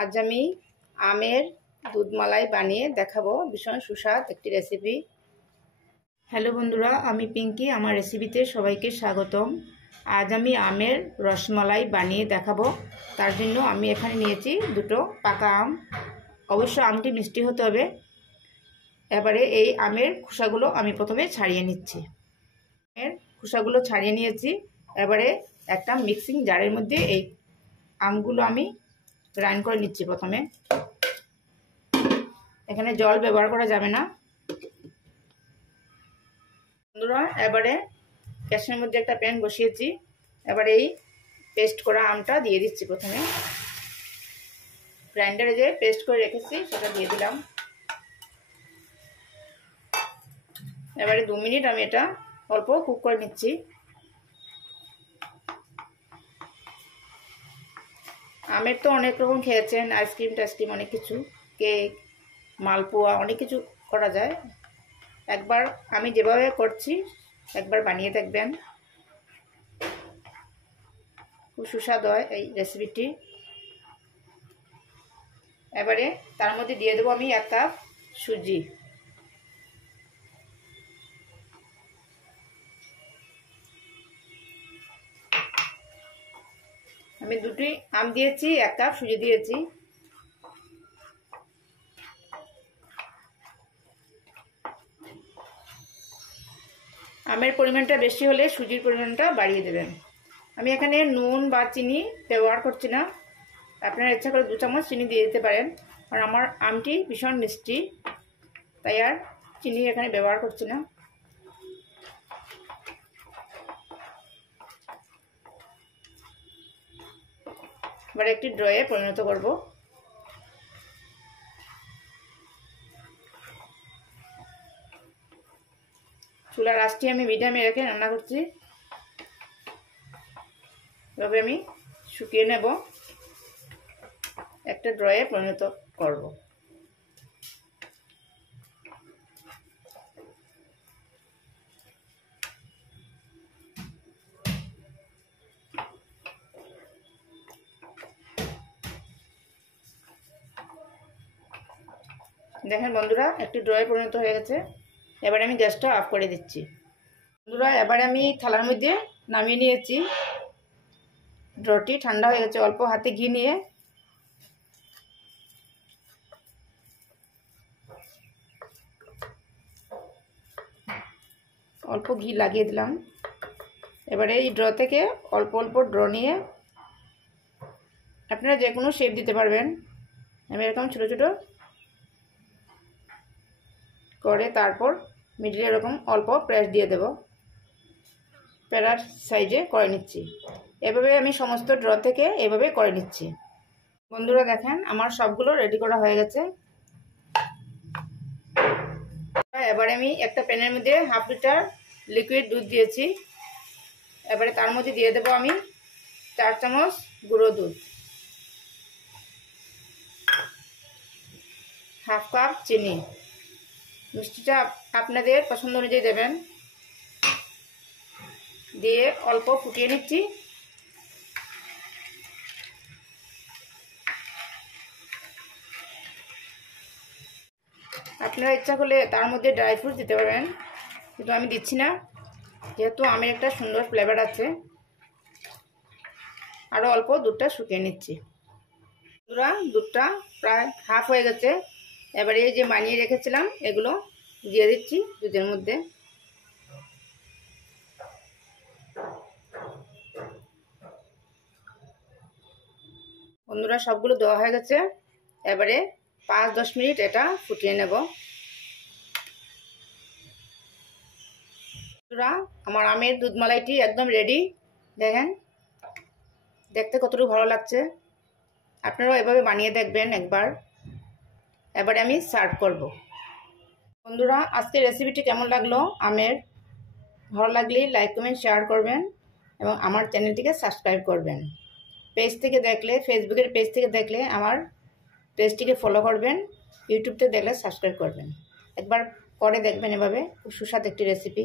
আজ আমি আমের দুধ মালাই বানিয়ে দেখাবো। ভীষণ সুস্বাদু একটি রেসিপি। হ্যালো বন্ধুরা, আমি পিঙ্কি, আমার রেসিপিতে সবাইকে স্বাগতম। আজ আমি আমের রসমালাই বানিয়ে দেখাবো। তার জন্য আমি এখানে নিয়েছি দুটো পাকা আম। অবশ্য আমটি মিষ্টি হতে হবে। এবারে এই আমের খোসাগুলো আমি প্রথমে ছাড়িয়ে নিচ্ছি। এর খোসাগুলো ছাড়িয়ে নিয়েছি। এবারে একটা মিক্সিং জারের মধ্যে এই আমগুলো আমি গ্রাইন্ড করে নিচ্ছি। প্রথমে এখানে জল ব্যবহার করা যাবে না বন্ধুরা। এবারে গ্যাসের মধ্যে একটা প্যান বসিয়েছি। এবারে এই পেস্ট করা আমটা দিয়ে দিচ্ছি। প্রথমে গ্রাইন্ডারে যে পেস্ট করে রেখেছি সেটা দিয়ে দিলাম। এবারে 2 মিনিট আমি এটা অল্প কুক করে নিচ্ছি। আমের তো অনেক রকম খেয়েছেন, আইসক্রিম টাইসক্রিম অনেক কিছু, কেক, মালপোয়া, অনেক কিছু করা যায়। একবার আমি যেভাবে করছি একবার বানিয়ে দেখবেন, খুব সুস্বাদু হয় এই রেসিপিটি। এবারে তার মধ্যে দিয়ে দেবো আমি 1 কাপ সুজি। আমি 2টি আম দিয়েছি, 1 কাপ সুজি দিয়েছি। আমের পরিমাণটা বেশি হলে সুজির পরিমাণটা বাড়িয়ে দেবেন। আমি এখানে নুন বা চিনি ব্যবহার করছি না। আপনারা ইচ্ছা করে 2 চামচ চিনি দিয়ে দিতে পারেন, কারণ আমার আমটি ভীষণ মিষ্টি, তাই আর চিনি এখানে ব্যবহার করছি না। এবার একটি ড্রয়ে পরিণত করব। চুলার আঁচটি আমি মিডিয়ামে রেখে রান্না করছি। এভাবে আমি শুকিয়ে নেব, একটা ড্রয়ে পরিণত করব। দেখেন বন্ধুরা, একটি ড্রয়ে পরিণত হয়ে গেছে। এবারে আমি গ্যাসটা অফ করে দিচ্ছি। বন্ধুরা, এবারে আমি থালার মধ্যে নামিয়ে নিয়েছি। ড্রটি ঠান্ডা হয়ে গেছে। অল্প হাতে ঘি নিয়ে অল্প ঘি লাগিয়ে দিলাম। এবারে এই ড্র থেকে অল্প অল্প ড্র নিয়ে আপনারা যে কোনো শেপ দিতে পারবেন। আমি এরকম ছোটো ছোটো করে তারপর মিডিলে এরকম অল্প প্রেস দিয়ে দেব। প্যারার সাইজে করে নিচ্ছি। এভাবে আমি সমস্ত ড্র থেকে এভাবে করে নিচ্ছি। বন্ধুরা দেখেন, আমার সবগুলো রেডি করা হয়ে গেছে। এবারে আমি একটা প্যানের মধ্যে 1/2 লিটার লিকুইড দুধ দিয়েছি। এবারে তার মধ্যে দিয়ে দেব আমি 4 চামচ গুঁড়ো দুধ, 1/2 কাপ চিনি। মিষ্টিটা আপনাদের পছন্দ অনুযায়ী দেবেন। দিয়ে অল্প ফুটিয়ে নিচ্ছি। আপনারা ইচ্ছা করলে তার মধ্যে ড্রাই ফ্রুট দিতে পারবেন, কিন্তু আমি দিচ্ছি না, যেহেতু আমের একটা সুন্দর ফ্লেভার আছে। আরও অল্প দুধটা শুকিয়ে নিচ্ছি। দুধটা প্রায় হাফ হয়ে গেছে। এবারে এই যে বানিয়ে রেখেছিলাম এগুলো দিয়ে দিচ্ছি দুধের মধ্যে। বন্ধুরা, সবগুলো দেওয়া হয়ে গেছে। এবারে 5-10 মিনিট এটা ফুটিয়ে নেব। বন্ধুরা, আমার আমের দুধ মালাইটি একদম রেডি। দেখেন দেখতে কতটুকু ভালো লাগছে। আপনারাও এভাবে বানিয়ে দেখবেন একবার। এবারে আমি সার্ভ করব। বন্ধুরা, আজকের রেসিপিটি কেমন লাগলো আমের? ভালো লাগলে লাইক কমেন্ট শেয়ার করবেন এবং আমার চ্যানেলটিকে সাবস্ক্রাইব করবেন। পেজ থেকে দেখলে, ফেসবুকের পেজ থেকে দেখলে আমার পেজটিকে ফলো করবেন। ইউটিউব থেকে দেখলে সাবস্ক্রাইব করবেন। একবার করে দেখবেন এভাবে। খুব সুস্বাদু একটি রেসিপি।